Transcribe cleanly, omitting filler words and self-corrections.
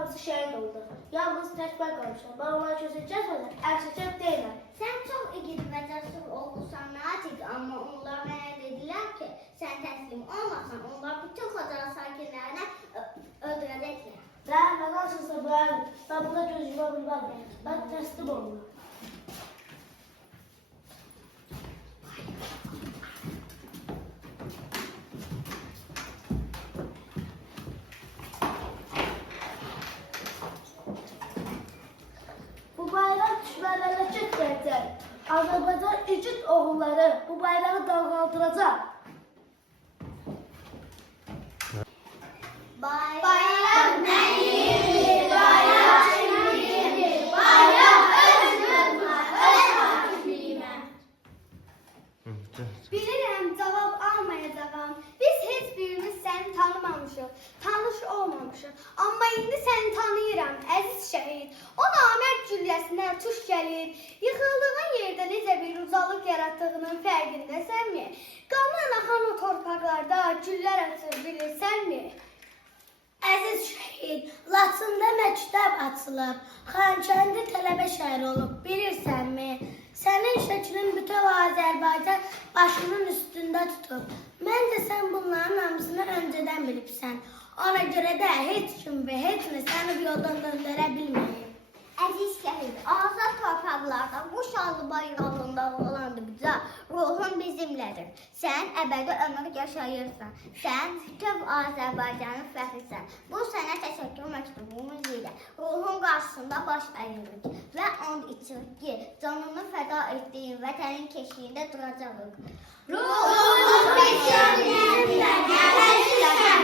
hamısı şəhid oldu. Yalnız tək mən qalmışam. Mən onlara gözə gəlmədən əl çəkən deyiləm. Sən çox igid və cəsur olursan, Natiq, amma onlar mənə dedilər ki, sən təslim olmasan, onlar bütün Xocalıq sakinlərinə öldürəcəklər. Mən açılsa ben buna göz yuma bilmem. Ben teslim olmam. Bu bayrak düşmanlarına çıt gelecek. Azerbaycan igid oğulları bu bayrağı dalgalandıracak. Bayrak neydi? Bayrak kimliğiydi? Bayrak özgürlüğüne, öz hakimliyine. Bilirəm, cavab almayacağam. Biz heç birimiz səni tanımamışıq, tanış olmamışıq. Amma indi səni tanıyıram, əziz şəhid. O namərd gülləsindən tuş gəlir. Yıxıldığın yerdə necə bir uzalıq yaratdığının fərqindəsənmi? Qanla axan o torpaqlarda güllər açır, bilirsənmi? Əziz şəhid, Laçında məktəb açılıb, Xankəndi tələbə şəhəri olub, bilirsənmi? Sənin şəklin bütöv Azərbaycan başının üstündə tutub. Məncə sən bunların hamısını öncədən bilibsən. Ona görə də heç kim və heç nə səni bu yoldan döndərə bilməyib. Əziz şəhid, azad torpaqlarda bu şanlı bayrağında olandıqca ruhun bizimlədir. Sən əbədi ömür yaşayırsan. Sən bütöv Azərbaycanın fəxrisən. Bu sənə təşəkkür məktubumuz ilə ruhun qarşısında baş əyirik və and içirik ki, canını fəda etdiyin vətənin keşiyində duracağıq. Ruhumuz bizimlədir, əziz şəhid.